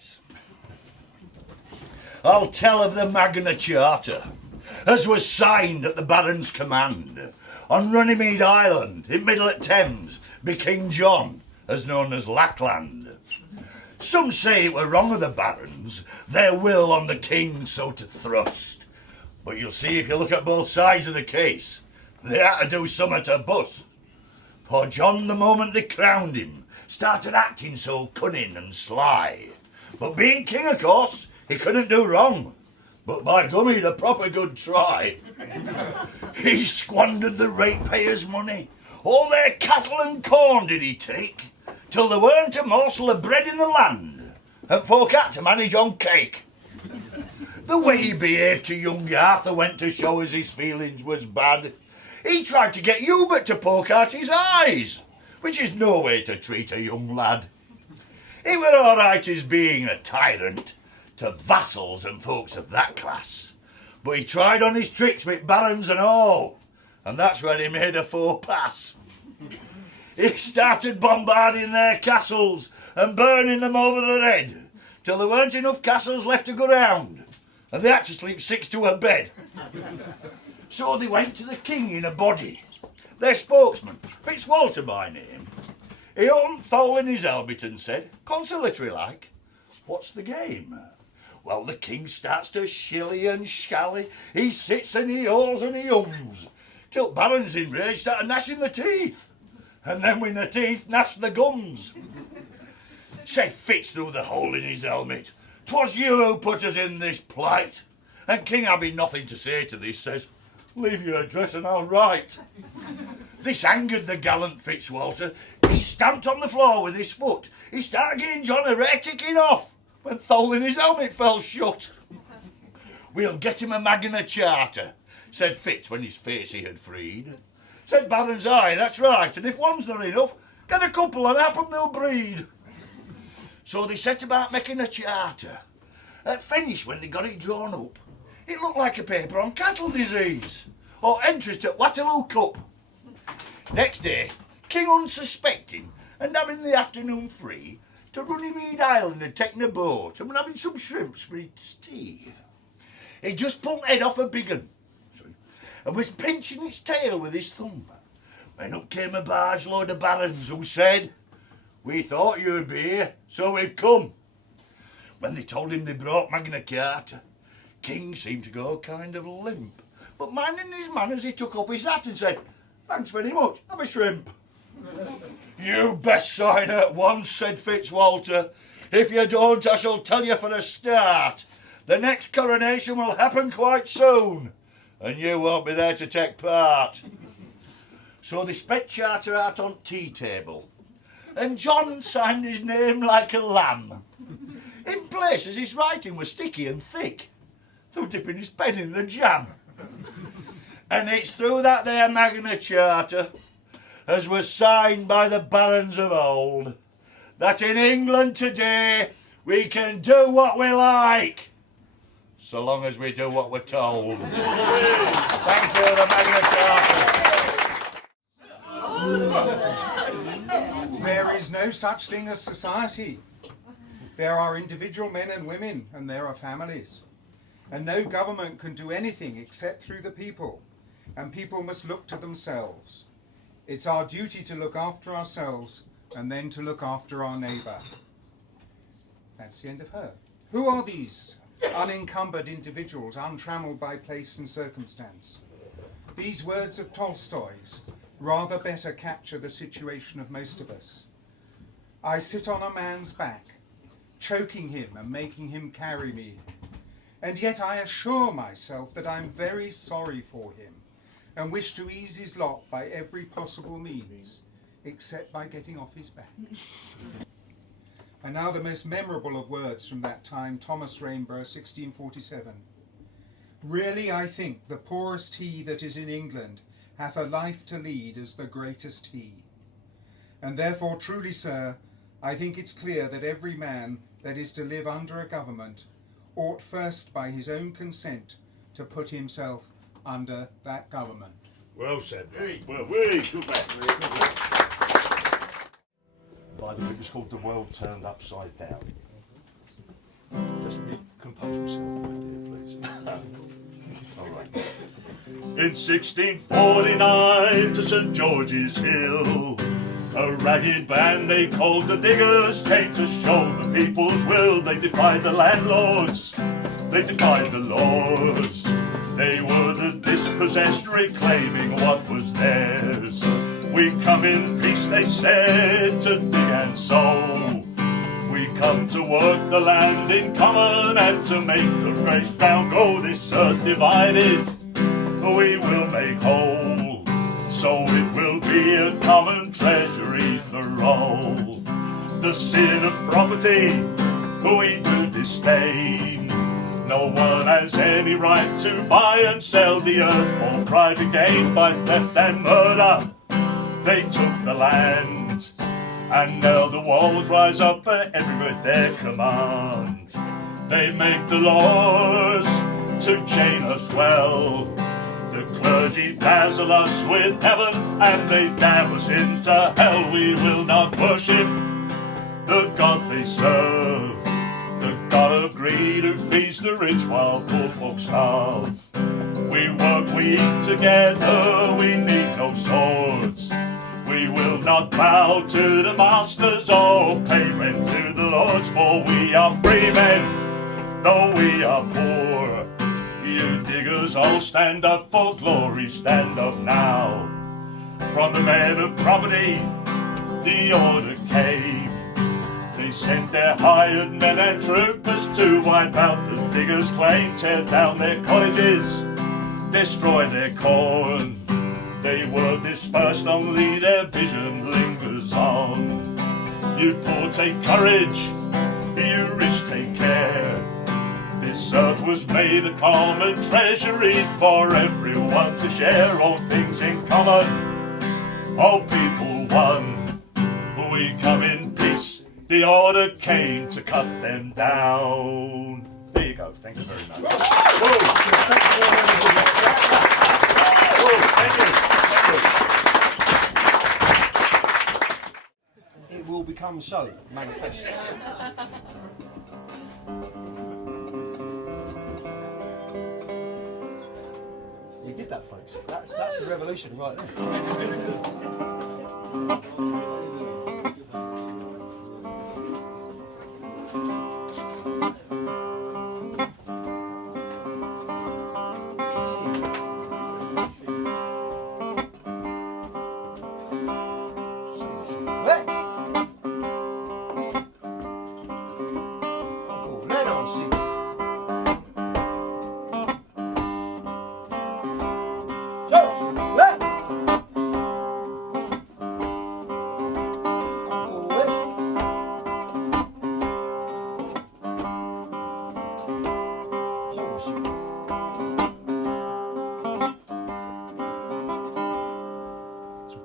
case. I'll tell of the Magna Charta, as was signed at the Baron's command on Runnymede Island in middle at Thames by King John, as known as Lackland. Some say it were wrong of the barons, their will on the king so to thrust. But you'll see if you look at both sides of the case, they had to do summat to bust. For John, the moment they crowned him, started acting so cunning and sly. But being king, of course, he couldn't do wrong. But by gum, he'd a proper good try. He squandered the ratepayers' money. All their cattle and corn did he take, till there weren't a morsel of bread in the land, and folk had to manage on cake. The way he behaved to young Arthur went to show as his feelings was bad. He tried to get Hubert to poke out his eyes, which is no way to treat a young lad. He were all right as being a tyrant to vassals and folks of that class, but he tried on his tricks with barons and all, and that's when he made a faux pas. He started bombarding their castles and burning them over the head, till there weren't enough castles left to go round, and they had to sleep six to a bed. So they went to the king in a body. Their spokesman, Fitzwalter by name, he opened Thole in his helmet and said, conciliatory like, "What's the game?" Well, the king starts to shilly and shally. He sits and he hauls and he hums, till barons enraged start gnashing the teeth. And then when the teeth gnash the gums. Said Fitz through the hole in his helmet, "'Twas you who put us in this plight." And King, having nothing to say to this, says, "Leave your address and I'll write." This angered the gallant Fitzwalter. He stamped on the floor with his foot. He started getting John a rare ticking off, when Thole in his helmet fell shut. "We'll get him a Magna Charta," said Fitz when his face he had freed. Said barons, "Aye, that's right, and if one's not enough, get a couple and happen they'll breed." So they set about making a charter. At finish, when they got it drawn up, it looked like a paper on cattle disease, or entries at Waterloo Cup. Next day, King unsuspecting, and having the afternoon free, to Runnymede Island and taking a boat, and having some shrimps for his tea. He just pulled head off a big un, and was pinching its tail with his thumb, when up came a barge load of barons who said, "We thought you'd be here, so we've come." When they told him they brought Magna Charta, King seemed to go kind of limp, but minding his manners, he took off his hat and said, "Thanks very much, have a shrimp." "You best sign at once," said Fitzwalter. "If you don't, I shall tell you for a start, the next coronation will happen quite soon, and you won't be there to take part." So they spread charter out on tea table, and John signed his name like a lamb. In places his writing was sticky and thick, through dipping his pen in the jam. And it's through that there Magna Charta, as was signed by the barons of old, that in England today we can do what we like, so long as we do what we're told. Thank you, the Magna Charta. There is no such thing as society. There are individual men and women, and there are families. And no government can do anything except through the people, and people must look to themselves. It's our duty to look after ourselves and then to look after our neighbour. That's the end of her. Who are these unencumbered individuals, untrammelled by place and circumstance? These words of Tolstoy's rather better capture the situation of most of us. I sit on a man's back, choking him and making him carry me, and yet I assure myself that I'm very sorry for him and wish to ease his lot by every possible means, except by getting off his back. And now the most memorable of words from that time, Thomas Rainbow, 1647. Really I think the poorest he that is in England hath a life to lead as the greatest he. And therefore truly, sir, I think it's clear that every man that is to live under a government ought first by his own consent to put himself under that government. Well said. Well, really good back. By the way, it was called The World Turned Upside Down. compose yourself, my dear, please. All right. In 1649 to St. George's Hill, a ragged band they called the Diggers came to show the people's will. They defied the landlords, they defied the laws. They were the dispossessed reclaiming what was theirs. We come in peace, they said, to dig and sow. We come to work the land in common and to make the great ground grow. This earth divided we will make whole, so it will be a common treasury for all. The sin of property we do disdain. No one has any right to buy and sell the earth for private gain. By theft and murder they took the land, and now the walls rise up everywhere at their command. They make the laws to chain us well. The clergy dazzle us with heaven and they damn us into hell. We will not worship the God they serve, the God of greed who feeds the rich while poor folks starve. We work, we eat together, we need no swords. We will not bow to the masters or pay rent to the lords, for we are free men, though we are poor. You diggers all stand up for glory, stand up now. From the men of property, the order came. They sent their hired men and troopers to wipe out the diggers' claim, tear down their cottages, destroy their corn. They were dispersed, only their vision lingers on. You poor take courage, you rich take care. This earth was made a common treasury for everyone to share. All things in common, all people one. We come in peace, the order came to cut them down. There you go, thank you very much. It will become so, manifest. You did that, folks. That's the revolution right there.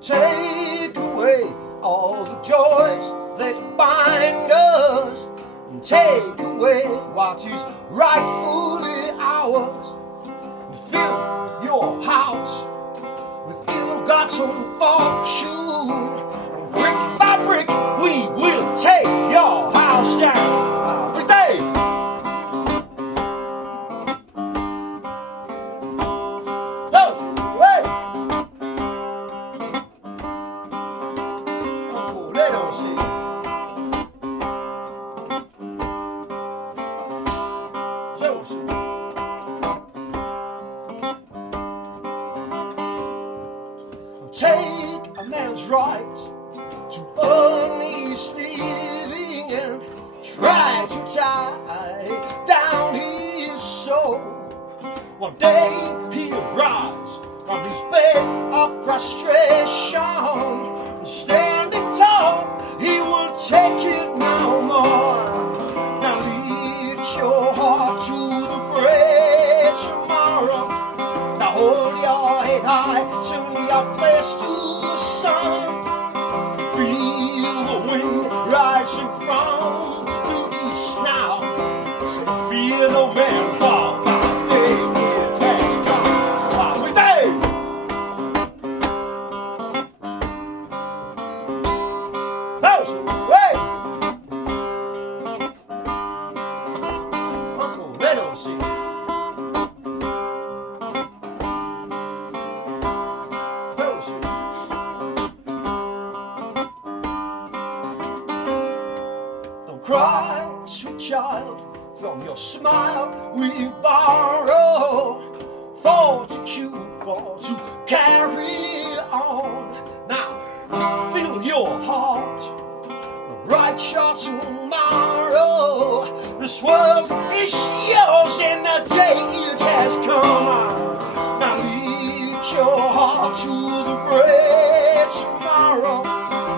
Take away all the joys that bind us, and take away what is rightfully ours, and fill your house with ill-gotten fortune, and brick by brick we will take your house down every day. Take a man's right to honest living and try to tie down his soul. One day he'll rise from his bed of frustration, and standing tall, he will take it no more. Now lift your heart to the great tomorrow. Now hold your head high, turn your face to the sun. Feel the wind rising from the east now. Feel the man fall. It has come. Are we there? Those way. Uncle from your smile we borrow fortitude for to carry on. Now, fill your heart, write your tomorrow. This world is yours and the day it has come. Now lead your heart to the great tomorrow.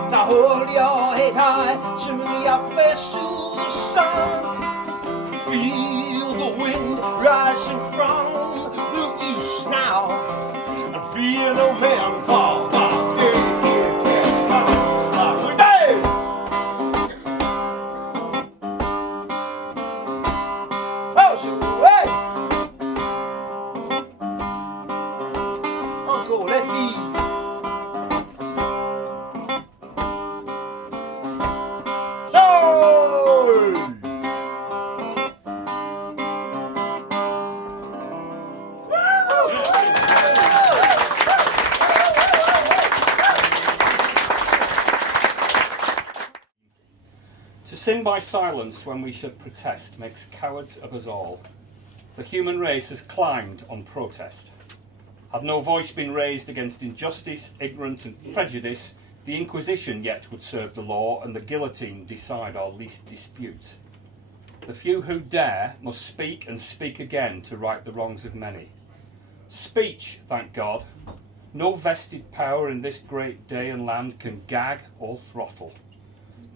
Now hold your head high, turn your face to the sun. Feel the wind rising from the east now, and fear no man for the day it has come. We day! Oh, so hey! Uncle Lefty. To sin by silence when we should protest makes cowards of us all. The human race has climbed on protest. Had no voice been raised against injustice, ignorance and prejudice, the Inquisition yet would serve the law and the guillotine decide our least disputes. The few who dare must speak and speak again to right the wrongs of many. Speech, thank God. No vested power in this great day and land can gag or throttle.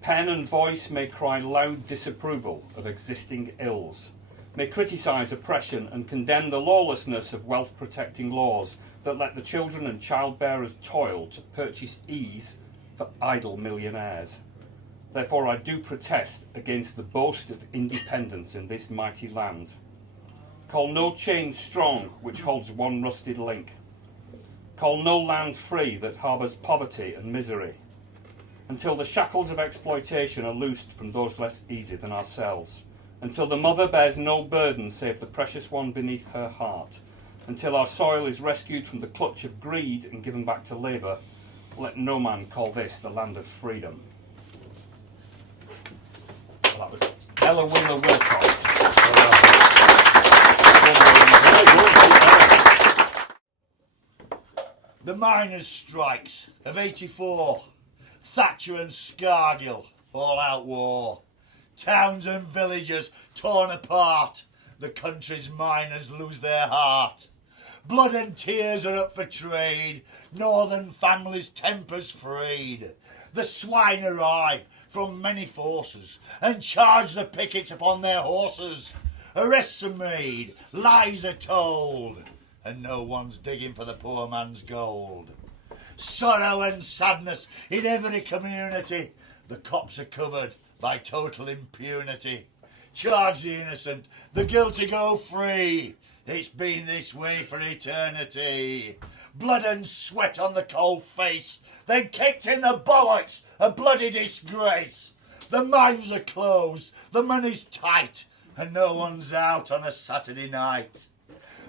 Pen and voice may cry loud disapproval of existing ills, may criticise oppression and condemn the lawlessness of wealth-protecting laws that let the children and childbearers toil to purchase ease for idle millionaires. Therefore I do protest against the boast of independence in this mighty land. Call no chain strong which holds one rusted link. Call no land free that harbours poverty and misery, until the shackles of exploitation are loosed from those less easy than ourselves, until the mother bears no burden save the precious one beneath her heart, until our soil is rescued from the clutch of greed and given back to labour, let no man call this the land of freedom. Well, that was Ella Wheeler Wilcox. The miners' strikes of '84. Thatcher and Scargill, all-out war. Towns and villages torn apart. The country's miners lose their heart. Blood and tears are up for trade. Northern families' tempers frayed. The swine arrive from many forces and charge the pickets upon their horses. Arrests are made, lies are told, and no one's digging for the poor man's gold. Sorrow and sadness in every community. The cops are covered by total impunity. Charge the innocent, the guilty go free. It's been this way for eternity. Blood and sweat on the cold face, then kicked in the bollocks, a bloody disgrace. The mines are closed, the money's tight, and no one's out on a Saturday night.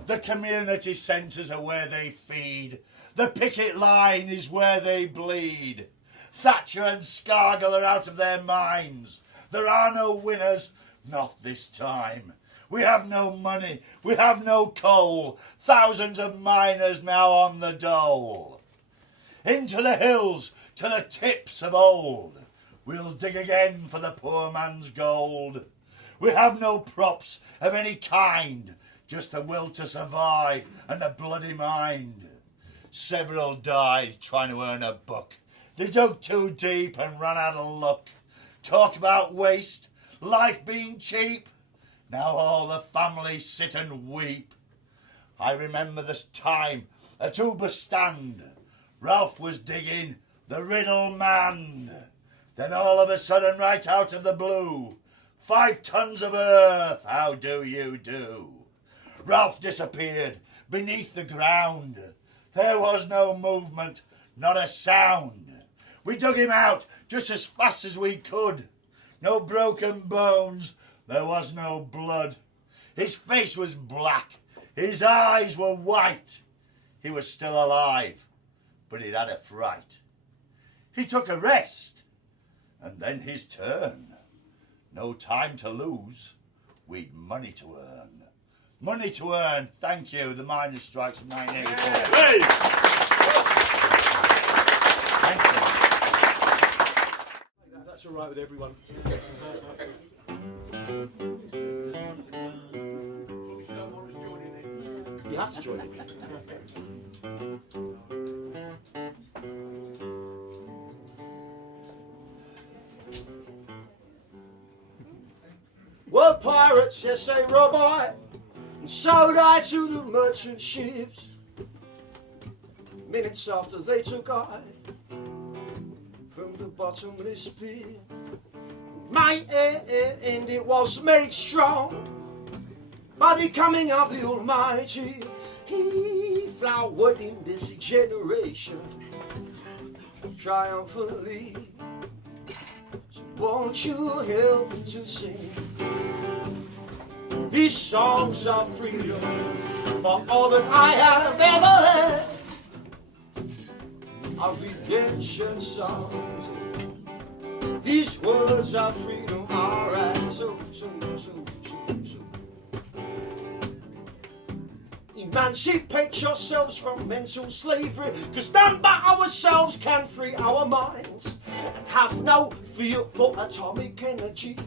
The community centres are where they feed. The picket line is where they bleed. Thatcher and Scargill are out of their minds. There are no winners, not this time. We have no money, we have no coal. Thousands of miners now on the dole. Into the hills, to the tips of old. We'll dig again for the poor man's gold. We have no props of any kind, just the will to survive and a bloody mind. Several died trying to earn a buck. They dug too deep and ran out of luck. Talk about waste, life being cheap. Now all the families sit and weep. I remember this time at Uber stand. Ralph was digging the Riddle Man. Then all of a sudden, right out of the blue, 5 tons of earth, how do you do? Ralph disappeared beneath the ground. There was no movement, not a sound. We dug him out just as fast as we could. No broken bones, there was no blood. His face was black, his eyes were white. He was still alive, but he'd had a fright. He took a rest, and then his turn. No time to lose. we'd money to earn. Money to earn. Thank you. The miners' strikes of 1984. Hey! Thank you. That's all right with everyone. You have to join in. Were pirates, yes they rob I, and sold I to the merchant ships. Minutes after they took I from the bottomless pit. My end it was made strong by the coming of the Almighty. He flowered in this generation triumphantly. So won't you help me to sing these songs of freedom for all that I have ever had? Our redemption songs. These words of freedom are as so. Emancipate yourselves from mental slavery, cause none but ourselves can free our minds. And have no fear for atomic energy,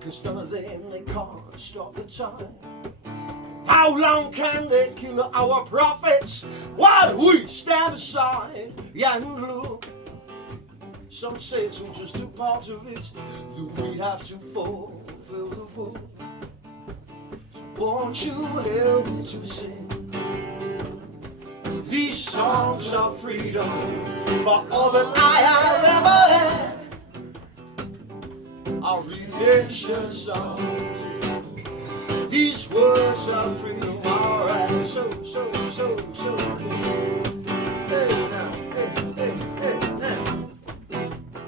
cause none of them, they can't stop the time. How long can they kill our prophets while we stand aside and look? Some say it's all just a part of it, that we have to fulfill the book. Won't you help me to sing these songs of freedom for all that I have ever had? Our redemption songs. These words of freedom are as so. Hey now, hey now.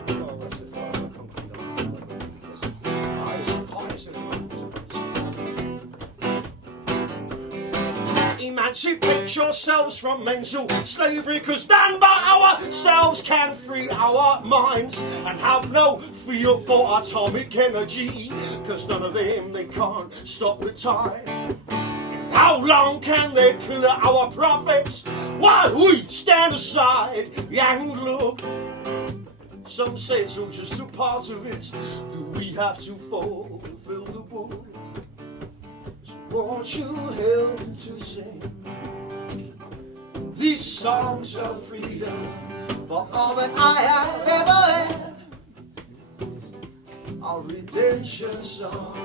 Oh, that's a fire company. Emancipate yourselves from mental slavery, cause none but ourselves can free our minds. And have no fear for atomic energy, cause none of them, they can't stop the time. How long can they kill our prophets while we stand aside and look? Some say it's all just a part of it, that we have to fulfill the book. So won't you help me to sing these songs of freedom for all that I have ever had? Our redemption songs.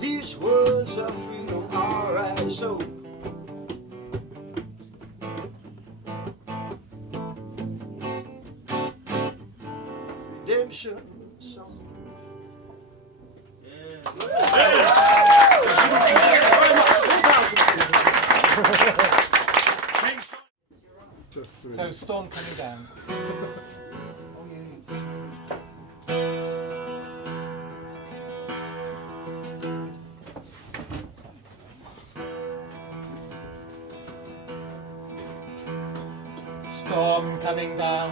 These words of freedom are as so. Redemption songs. So storm coming down. Storm coming down,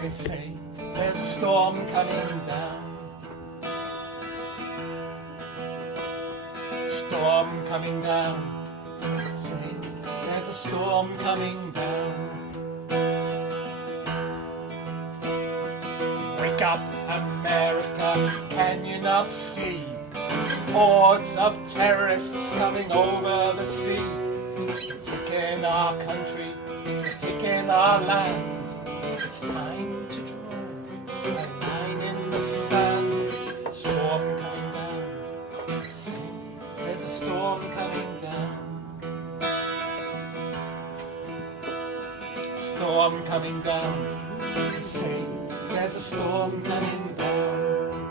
they say there's a storm coming down. Storm coming down, they say there's a storm coming down. Wake up, America, can you not see? Hordes of terrorists coming over the sea, taking our country, taking our land. It's time to draw a line in the sand. Storm coming down, see, there's a storm coming down. Storm coming down, see, there's a storm coming down.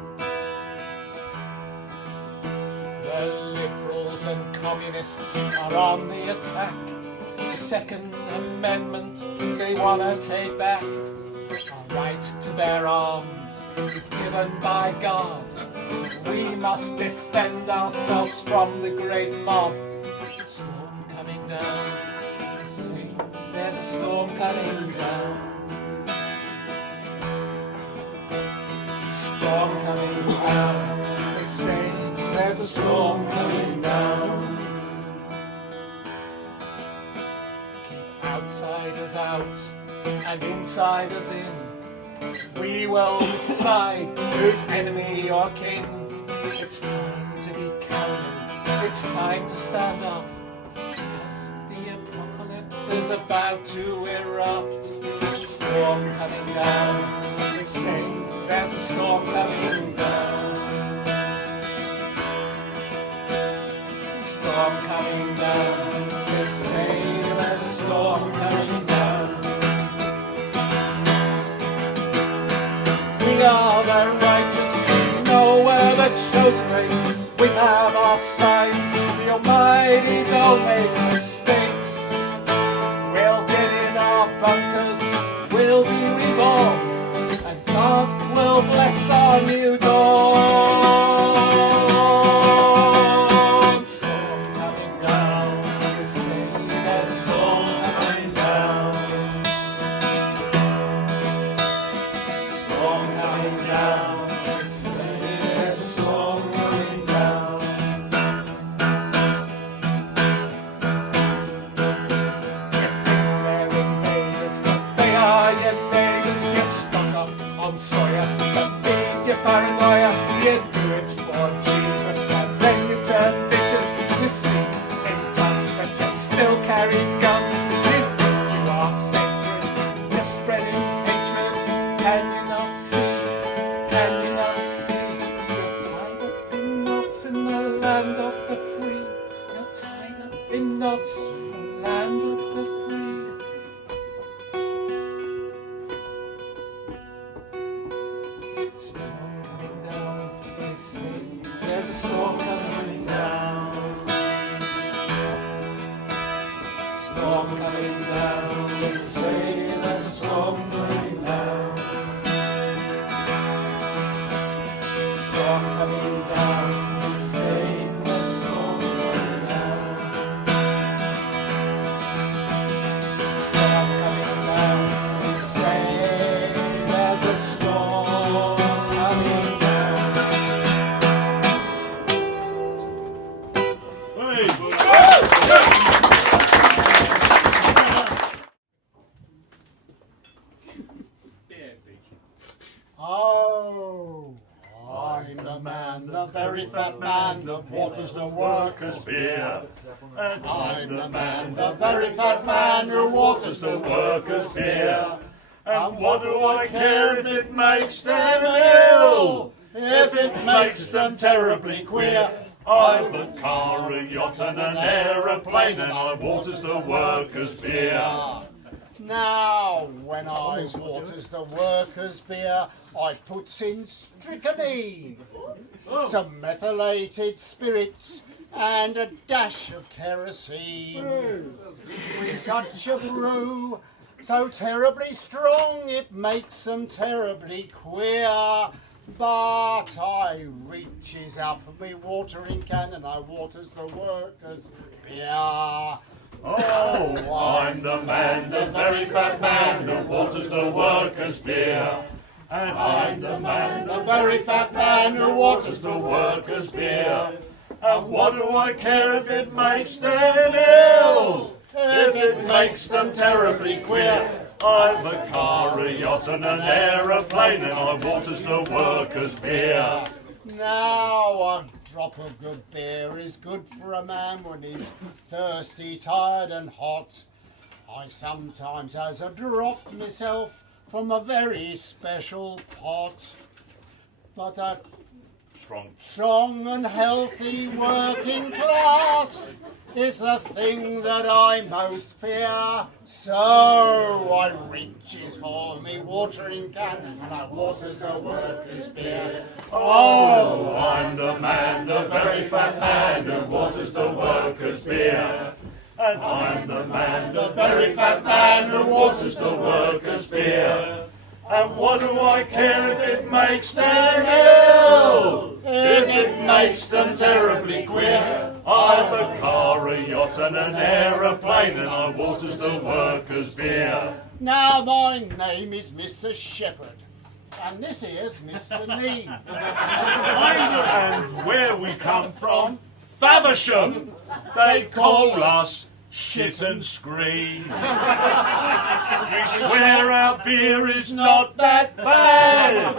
The liberals and communists are on the attack. The Second Amendment they wanna take back. Our right to bear arms is given by God. We must defend ourselves from the great mob. Storm coming down, see, there's a storm coming down. Storm coming down, they say there's a storm coming down. Keep outsiders out and insiders in. We will decide who's enemy or king. It's time to be counted, it's time to stand up. Because the apocalypse is about to erupt. Storm coming down, they say there's a storm coming down. Storm coming down, they say there's a storm coming down. We are the righteous, we know we're the chosen race. We have our signs, the Almighty don't make mistakes. We'll get in our bunkers, we'll be reborn, and God will bless our new dawn. Storm coming down, they say there's a storm coming down. Storm coming down, they say there's a storm coming down. You think they're invaders, but they are your neighbours. You stock up on soya, but feed your paranoia. You do it for Jesus, and then you turn vicious. You speak in tongues, but you still carry guns. You think you are sacred, you're spreading hatred. Can you not see? Can you not see? You're tied up in knots in the land of the free. You're tied up in knots in the land of the free. Storm coming down, they say there's a storm coming down. Storm coming down, they say there's a storm coming down. Storm coming down, they say there's a storm coming down. Storm coming down, they say there's a storm coming down. Oh, I'm the man, the very fat man that waters the workers' beer. And I'm the man, the very fat man who waters the workers' beer. And what do I care if it makes them ill? If it makes them terribly queer. I've a car, a yacht and an aeroplane, and I waters the workers' beer. Now, when I waters the workers' beer, I puts in strychnine, some methylated spirits, and a dash of kerosene. With such a brew, so terribly strong, it makes them terribly queer. But I reaches out for me watering can and I waters the workers' beer. Oh, I'm the man, the very fat man who waters the workers' beer. And I'm the man, the very fat man who waters the workers' beer. And what do I care if it makes them ill? If it makes them terribly queer. I've a car, a yacht and an aeroplane, and I waters the workers' beer. Now a drop of good beer is good for a man when he's thirsty, tired and hot. I sometimes has a drop myself from a very special pot. But a strong and healthy working class is the thing that I most fear. So I reaches for me watering can and I waters the workers' beer. Oh, I'm the man, the very fat man who waters the workers' beer. And I'm the man, the very fat man who waters the workers' beer. And what do I care if it makes them ill? If it makes them terribly queer. I've a car, a yacht and an aeroplane, and I waters the workers' beer. Now my name is Mr. Shepherd, And this here's Mr. Neame. And where we come from, Faversham, they call us Shit and Scream. We swear our beer is not that bad.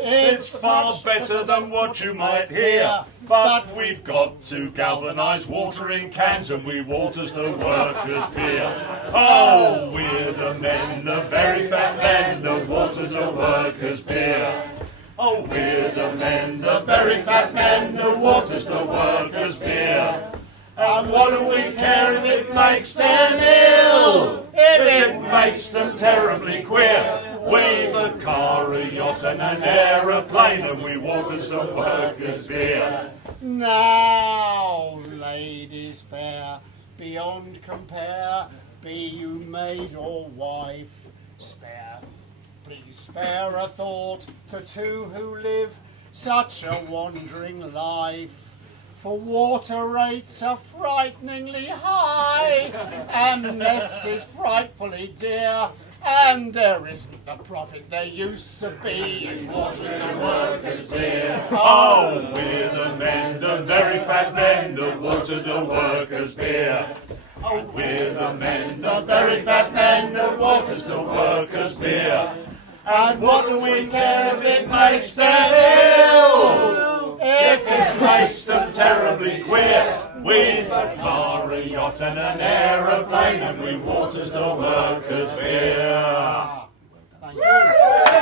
It's far better than what you might hear. But we've got to galvanise water in cans and we waters the workers' beer. Oh, we're the men, the very fat men, the waters the workers' beer. Oh, we're the men, the very fat men, the waters the workers' beer. And what do we care if it makes them ill? If it makes them terribly queer. We've a car, a yacht and an aeroplane and we waters the workers' beer. Now, ladies fair, beyond compare, be you maid or wife, please spare a thought to two who live such a wandering life. For water rates are frighteningly high, and mess is frightfully dear, and there isn't the profit there used to be in water and workers' beer. Oh, we're the men, the very fat men, the water the workers' beer. Oh, we're the men, the very fat men, the waters the workers' beer. And what do we care if it makes them ill? If it makes them terribly queer. We've a car, a yacht and an aeroplane and we waters the workers' beer. Thank you.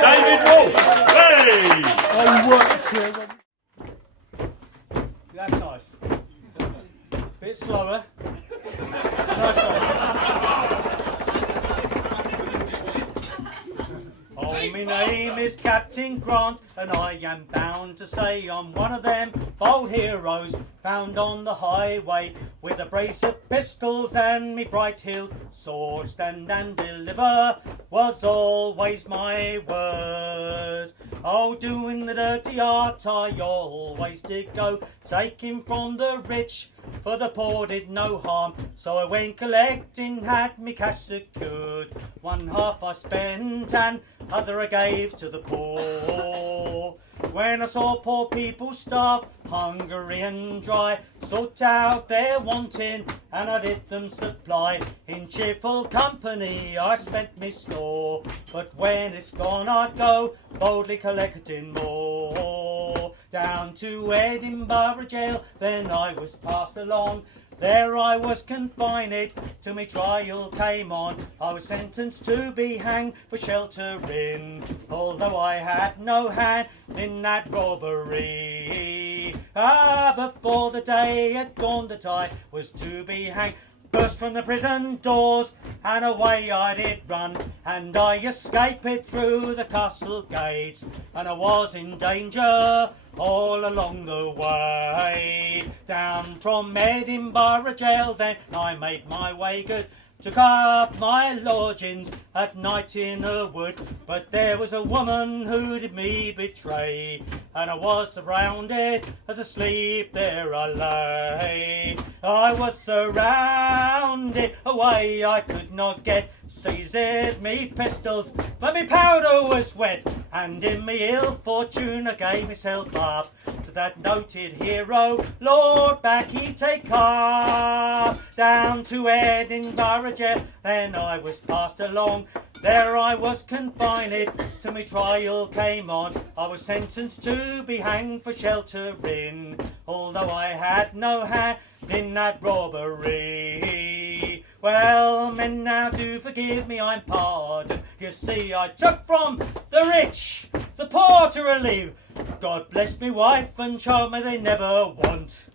David Wolf! Hey! I worked here. That's nice. Bit slower. Nice one. Oh, my name is Captain Grant, and I am bound to say I'm one of them bold heroes found on the highway with a brace of pistols and me bright-hilt sword. Stand and deliver was always my word. Oh, doing the dirty art I always did go, taking from the rich, for the poor did no harm. So I went collecting, had me cash secured. One half I spent and other I gave to the poor. When I saw poor people starve, hungry and dry, sought out their wanting and I did them supply. In cheerful company I spent me store, but when it's gone I'd go boldly collecting more. Down to Edinburgh jail then I was passed along. There I was confined till me trial came on. I was sentenced to be hanged for sheltering, although I had no hand in that robbery. Before the day had dawned that I was to be hanged, burst from the prison doors and away I did run, and I escaped through the castle gates, and I was in danger all along the way. Down from Edinburgh jail then I made my way good, took up my lodgings at night in a wood, but there was a woman who did me betray, and I was surrounded as asleep there I lay. I was surrounded, away I could not get, seized me pistols, but me powder was wet, and in me ill fortune I gave myself up to that noted hero, Lord Baccy take off. Down to Edinburgh jail then I was passed along. There I was confined till my trial came on. I was sentenced to be hanged for sheltering, although I had no hand in that robbery. Well, men, now do forgive me, I'm pardoned. You see, I took from the rich, the poor to relieve. God bless me wife and child, may they never want.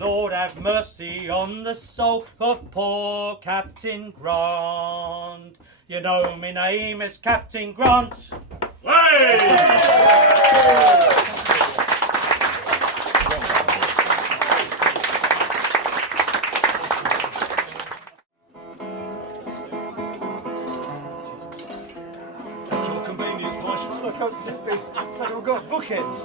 Lord, have mercy on the soul of poor Captain Grant. You know my name is Captain Grant. Hey! At your convenience, Marshal. Look, we've got bookends.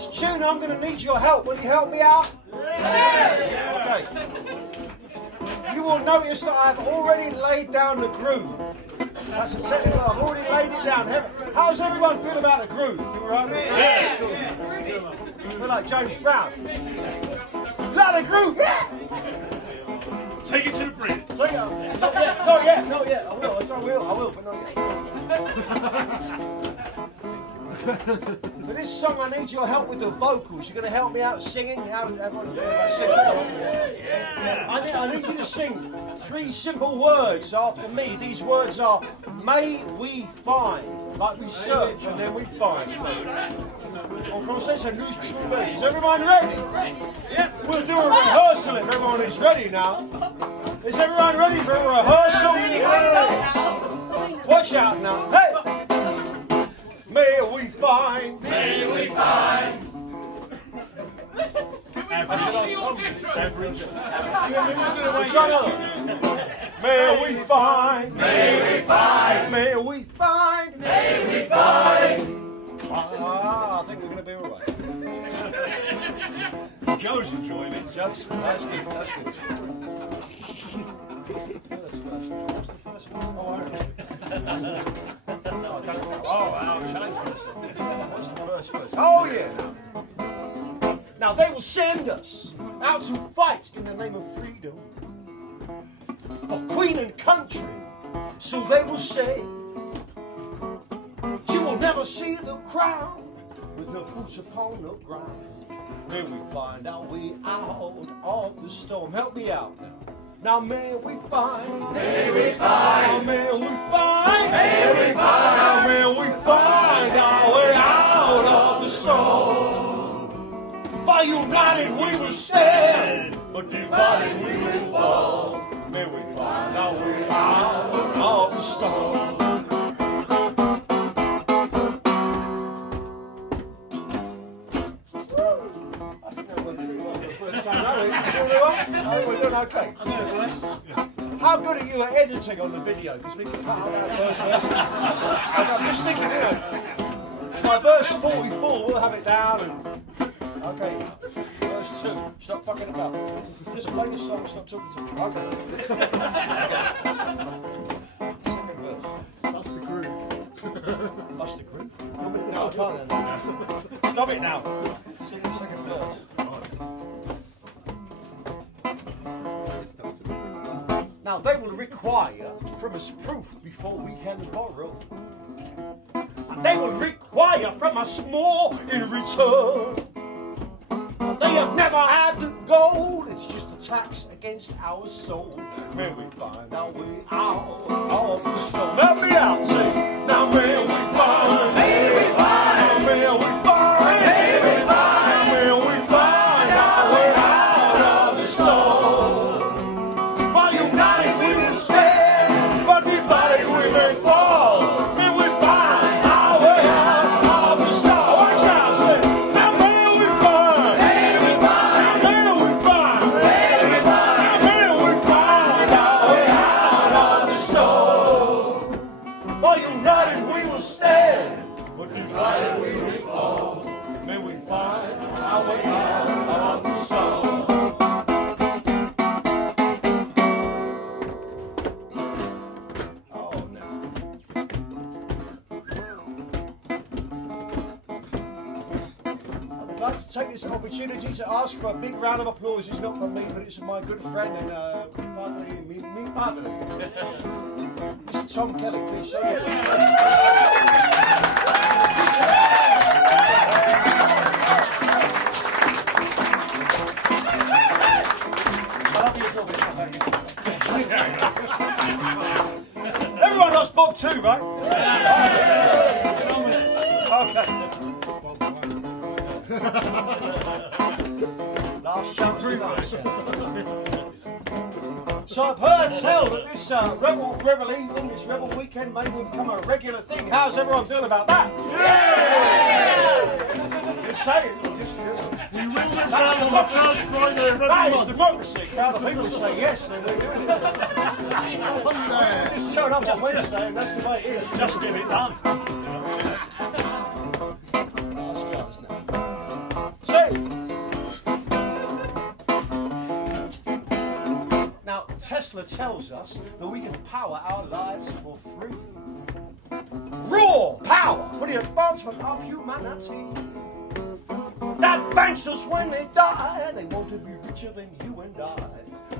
this tune, I'm going to need your help. Will you help me out? Okay. You will notice that I've already laid down the groove. That's a technical. I've already laid it down. How's everyone feel about the groove? You all right? Yeah. Feel like James Brown. Like the groove, yeah. Take it to the bridge. Not yet. I will, but not yet. For this song, I need your help with the vocals. You're going to help me out singing? How does everyone feel about singing? I need you to sing 3 simple words after me. These words are, may we find. Like we search and then we find. En français, c'est nous trouver. Is everyone ready? Yeah. We'll do a rehearsal if everyone is ready now. Is everyone ready for a rehearsal? Watch out now. Hey! May we find. May we find. Average. May we find. May we find. May we find. May we find. I think we're going to be all right. Joe's enjoying it. That's good. That's good. What's the first one? I'll change this. What's the first verse? Oh, yeah. Now they will send us out to fight in the name of freedom for Queen and country. So they will say, you will never see the crown with the boots upon the ground. May we find our way out of the storm. Help me out now. Now may we find. May we find. May we find. May we find. Now may we find our way out of the storm. For united we will stand, but divided we will fall. May we find our way out of the storm. I think that went pretty well for the first time. We're doing okay. How good are you at editing on the video? Because we can cut out that first verse. I'm just thinking, by verse 44, we'll have it down. And okay, verse 2. Stop fucking about. Just play the song. Stop talking to me. Okay. Second verse. That's the groove. That's the groove. No, I can't. Stop it now. Sing the second verse. Now they will require from us proof before we can borrow. And they will require from us more in return. They have never had the gold, it's just a tax against our soul. May we find our way out of the storm. Let me out, say, now may we find, may we find, may we find, may we find, may we find our way out of the storm. For united we will stand, but divided we may fall. May we find our way out of the storm. Watch out, say, now may we find, may we find, may we find, may we find, may we find our way out of the storm. For united we will stand, but divided we will fall. May we find our way out of the storm. Oh, no. I'd like to take this opportunity to ask for a big round of applause. It's not from me, but it's from my good friend and me partner, Mr. Tom Kelly. Please show your Everyone loves Bob too, right? Okay. Last chance to last. So I've heard tell that this rebel evening, this rebel weekend may become a regular thing. How's everyone feeling about that? Yeah! Just say it. We will be down on the first Friday of every That is month. democracy. Crowd of people say yes, then we're doing it. One day. Just turn up on Wednesday and that's the way it is. Just get it done. Last chance now. Tesla tells us that we can power our lives for free. Raw power for the advancement of humanity. That banksters when they die, they want to be richer than you and I.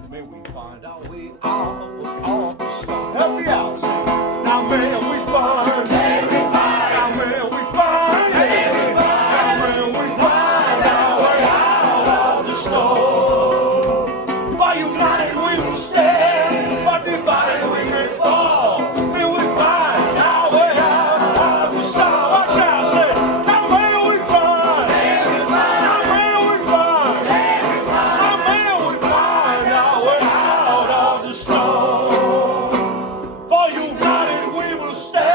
May we find our way out of the storm. Help me out, say. Now may we find, may we find, now may we find, may we find, now may we find our way out of the storm. For united we will stand, but divided we may fall. May we find our way out of the storm. Watch out, say. Now may we find, may we find, now may we find, may we find, now may we find our way out of the storm. For united we will stand.